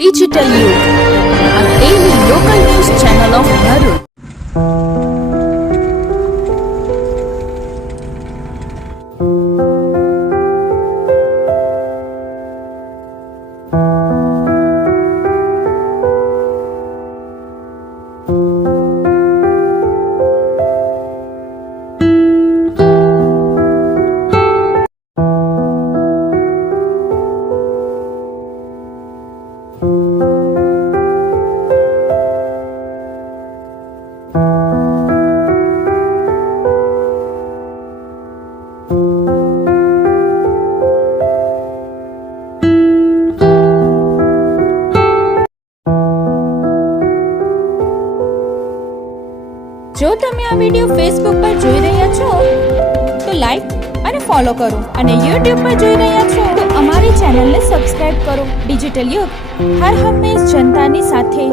Digital Youth, a daily local news channel of Bharuch. જો તમે આ વિડિયો ફેસબુક પર જોઈ રહ્યા છો તો લાઈક અને ફોલો કરો અને યુટ્યુબ પર જોઈ રહ્યા છો તો અમારી ચેનલને સબસ્ક્રાઇબ કરો. ડિજિટલ યુથ હર હંમેશ જનતાની સાથે.